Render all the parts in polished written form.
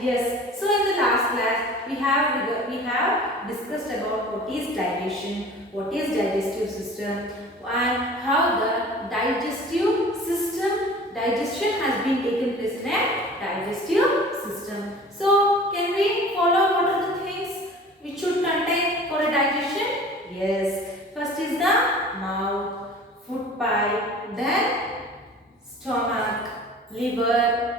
Yes. So in the last class we have discussed about what is digestion, what is digestive system, and how the digestion has been taken place in a digestive system. So can we follow what are the things which should contain for a digestion? Yes. First is the mouth, food pipe, then stomach, liver,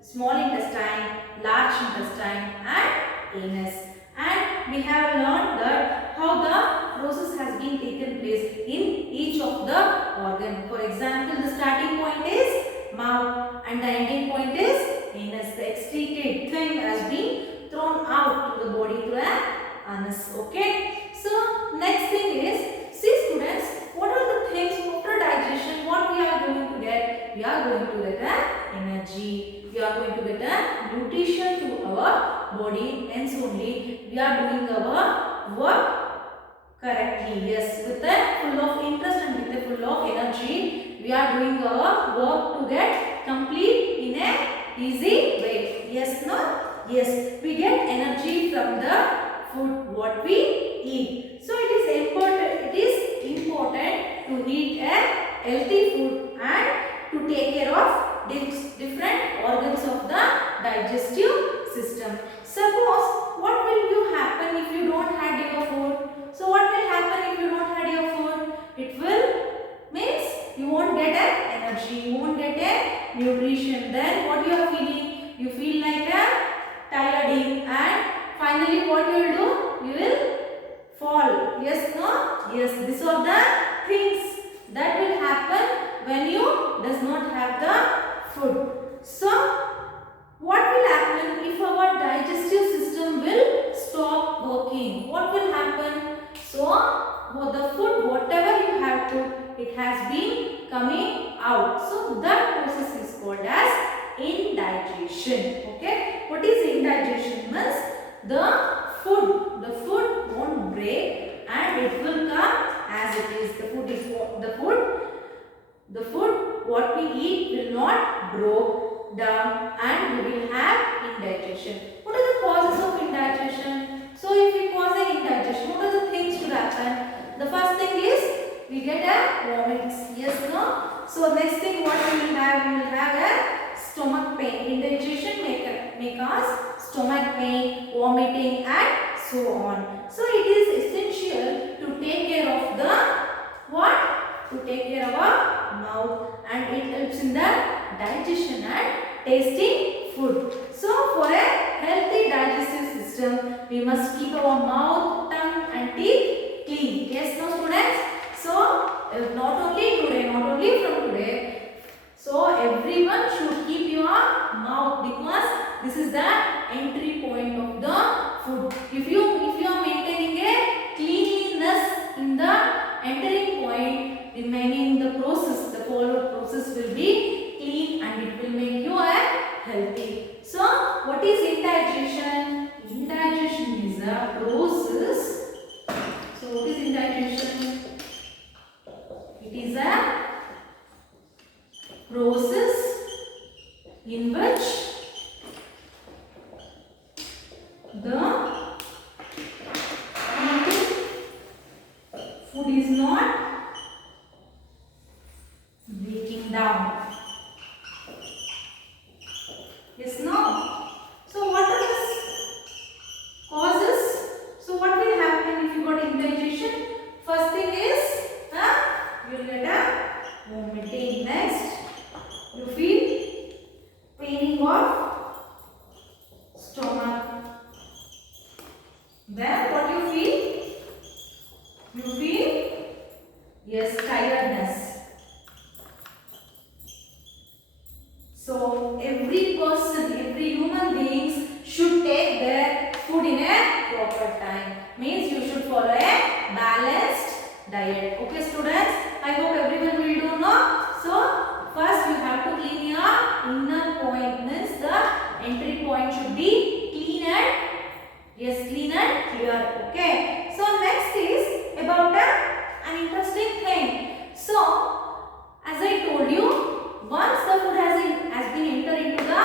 small intestine, large intestine and anus. And we have learned that how the process has been taken place in each of the organ. For example, the starting point is mouth and the ending point is anus. The excreted thing has been thrown out to the body through an anus. Okay. So next thing is, see students, what are the things after digestion? What we are going to get? We are going to get energy. We are going to get a nutrition to our body. Hence only we are doing our work correctly. Yes, with a full of interest and with a full of energy, we are doing our work to get complete in a easy way. Yes, no? Yes, we get energy from the food what we eat. So it is important to eat a healthy food and to take care of different organs of the digestive system. Suppose what will you happen if you don't had your food? So what will happen if you don't had your food? It will means you won't get a energy, you won't get a nutrition. Then what you are feeling? You feel like a tireding, and finally what you will do? You will fall. Yes, no? Yes, these are the things that will happen when you does not have the food. So what will happen if our digestive system will stop working? What will happen? So for the food whatever you have to, it has been coming out. So that process is called as indigestion. Okay, what is indigestion? Means the food won't break and it will come as it is. The food what we eat will not break down and we will have indigestion. What are the causes of indigestion? So if we cause an indigestion, what are the things should happen? The first thing is we get a vomit. Yes, no? So next thing what we will have a stomach pain. Indigestion may cause stomach pain, vomiting and so on. So it is essential to take care of the what? To take care of our mouth, and it helps in the digestion and tasting food. So for a healthy digestive system, we must keep our mouth, tongue and teeth clean. Yes, no students? So not only from today, so everyone should keep your mouth, because this is the entry point of the food. If you are maintaining a cleanliness in the entering point, remaining the followed process will be clean and it will make you healthy. So what is indigestion? Indigestion is a process. So what is indigestion? It is a process in which the food is not breaking down. Yes, no? So what are the causes? So what will happen if you got indigestion? First thing is you will get a vomiting. Next, you feel paining of stomach. Then what you feel? You feel, yes, tiredness. So every person, every human beings should take their food in a proper time. Means you should follow a balanced diet. Okay students, I hope everyone will do now. So first you have to clean your inner point. Means the entry point should be clean and clear. Okay. So next is about an interesting thing. So as I told you, once the food has been entered into the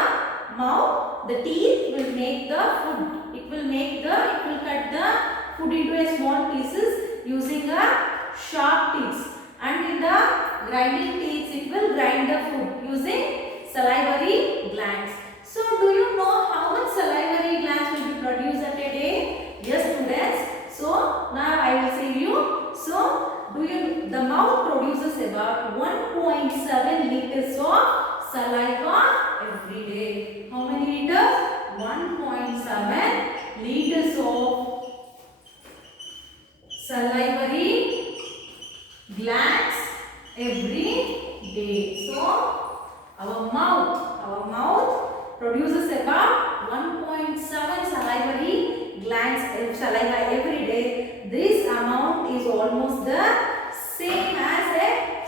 mouth, the teeth teeth will make the food. It will cut the food into a small pieces using a sharp teeth. And in the grinding teeth, it will grind the food using salivary glands. So do you know how much salivary glands will be produced at a day? Yes, students. So now I will say you. So the mouth produces about 1.7 liters of saliva every day. How many liters? 1.7 liters of salivary glands every day. So our mouth produces about 1.7 salivary glands saliva every day. This amount is almost the same as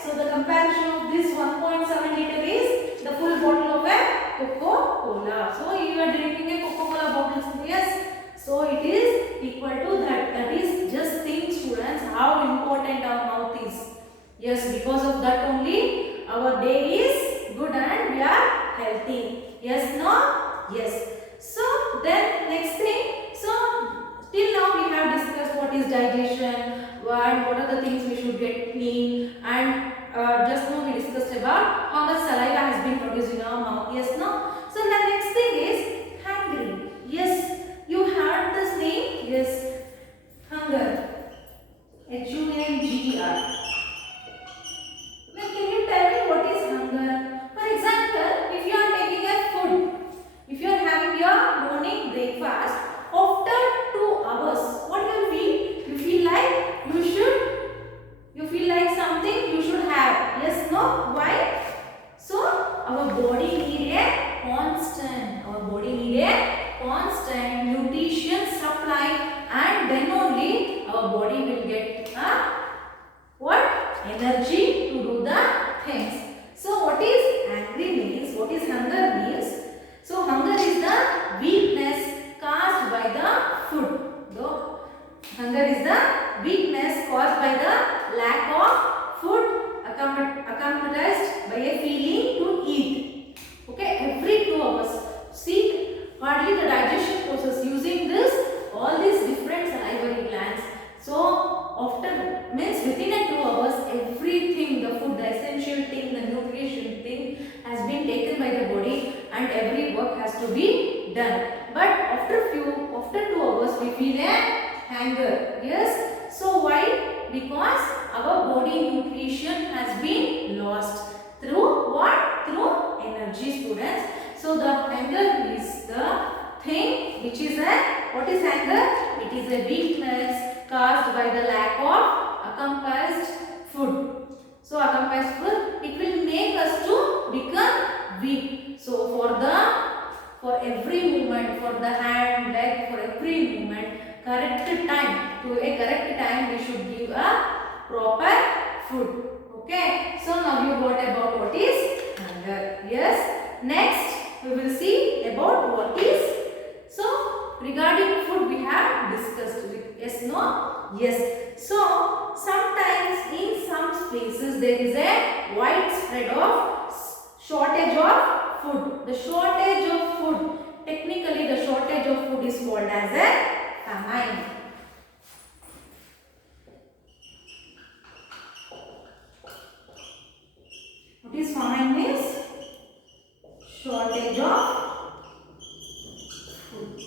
so the comparison of this 1.7 liter is the full bottle of a Coca-Cola. So you are drinking a Coca-Cola bottle, yes. So it is equal to that. That is just think, students, how important our mouth is. Yes, because of that only our day is good and we are healthy. Yes, no? Yes. So then next thing, so till now we have discussed what is digestion and what are the things we should get clean, and just now we discussed about how much saliva has been produced in our mouth. Yes, no? So the next thing is hungry. Yes, you heard this name? Yes, hunger. Hunger. Now can you tell me what is hunger? For example, if you are taking a food, if you are having your morning breakfast, after 2 hours, what you feel? You feel like you feel like something you should have. Yes, no? Why? So our body need a constant nutrition supply, and then only our body will get what? Energy to do the things. So what is angry means? What is hunger means? So hunger is the weakness caused by the food. So hunger is the weakness caused by the lack of food accompanied by a feeling to eat. Okay, every 2 hours. See, hardly the digestion process using this all these different salivary glands. So after means within a 2 hours, everything, the food, the essential thing, the nutrition thing has been taken by the body and every work has to be done. But after 2 hours we feel a hunger. Yes. So why? Because our body nutrition has been lost through what? Through energy, students. So the hunger is the thing which is what is hunger? It is a weakness caused by the lack of accomplished food. So accomplished food, it will make us to become weak. So for every movement, for the hand, leg, for every movement, correct time we should give a proper food. Okay. So now you got about what is hunger. Yes. Next we will see about what is. So regarding food we have discussed. Yes, no? Yes. So sometimes in some spaces there is a widespread of shortage of food. The shortage of food, technically the shortage of food is called as a famine. What is famine means? Shortage of food.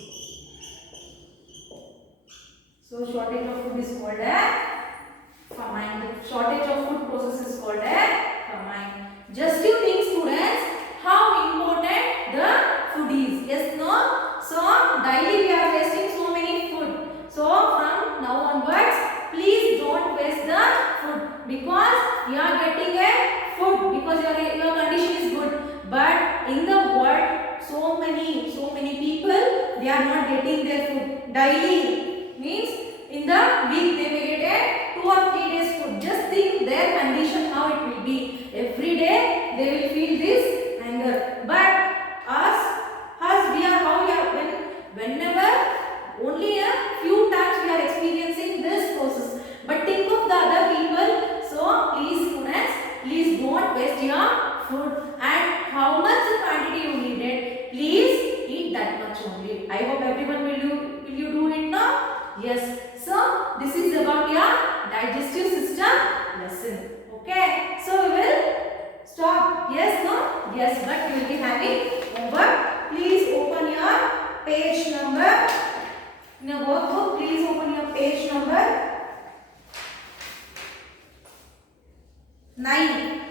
So shortage of food is called a famine. The shortage of food process is called a famine. Just you think, students, how important the food is. Yes, no? So daily we are wasting so many food. So from now onwards, please don't waste the food, because you are getting a food because your condition is good. But in the world, so many people, they are not getting their food daily. Means in the week they may get a 2 or 3 days food. Just think their condition how it will be. Every day they will feel this hunger. But we are how we are whenever only a few times we are experiencing this process. But think of the other people. So please, students, please don't waste your food, and how much quantity you needed, please eat that much only. I hope everyone will you do it now? Yes. So this is about your digestive system lesson. Okay. So we will stop. Yes, no? Yes, but you will be having homework. Please open your page number. In your workbook, please open your page number 9.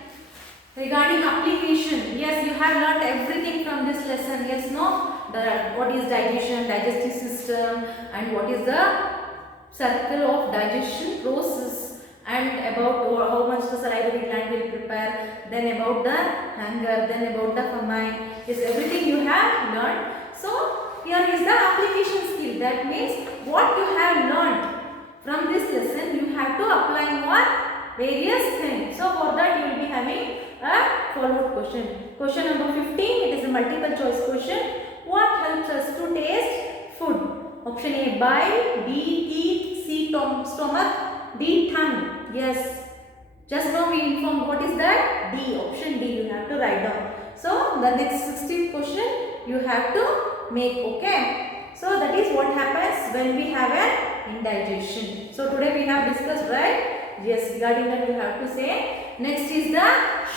Regarding application, yes, you have learnt everything from this lesson. Yes, no? What is digestion, digestive system, and what is the circle of digestion process, and about how much the salivary gland will prepare, then about the hunger, then about the famine. Yes, everything you have learnt. So here is the application skill. That means what you have learnt from this lesson, you have to apply in what? Various things. So for that you will be having a follow-up question. Question number 15, it is a multiple choice question. What helps us to taste food? Option A, bile, B, teeth, C, stomach, D, tongue. Yes. Just now we informed what is that? D. Option D you have to write down. So the next 16th question you have to make. Okay. So that is what happens when we have an indigestion. So today we have discussed, right? Yes, regarding that you have to say. Next is the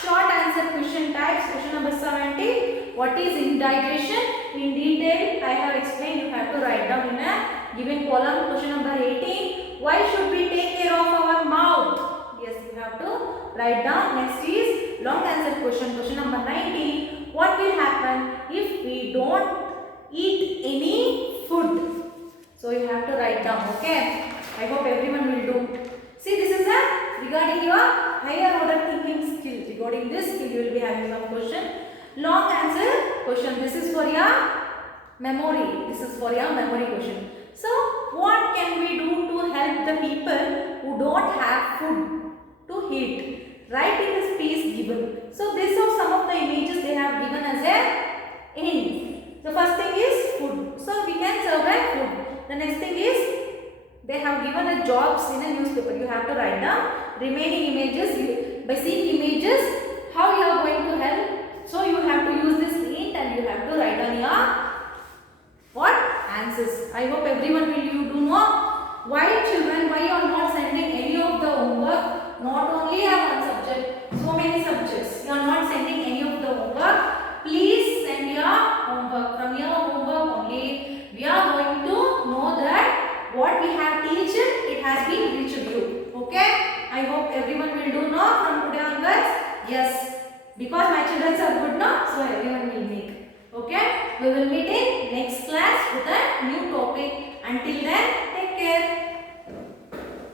short answer question types. Question number 70. What is indigestion? In detail I have explained. You have to write down in a given column. Question number 18. Why should we take care of our mouth? Yes, you have to write down. Next is long answer question. Question number 19. What will happen if we don't eat any food? So you have to write down. Okay. I hope everyone will do. See, this is a regarding your higher order thinking skill. Regarding this skill, you will be having some question. Long answer question. This is for your memory. This is for your memory question. So, what can we do to help the people who don't have food to eat? Write in the space given. So, these are some of the images they have given as a hint. The first thing is food. So, we can survive food. The next thing is they have given a jobs in a newspaper. You have to write down remaining images. By seeing images, how you are going to help. So you have to use this hint and you have to write down your what answers. I hope everyone will you do know why children, why you are not sending any of the homework. Not only have one subject, so many subjects. You are not sending any of the homework. Please send your homework. From your homework only, we are going to know that what we have teach it has been reached you. Okay? I hope everyone will do now from today onwards. Yes. Because my children are good now, so everyone will make. Okay? We will meet in next class with a new topic. Until then, take care.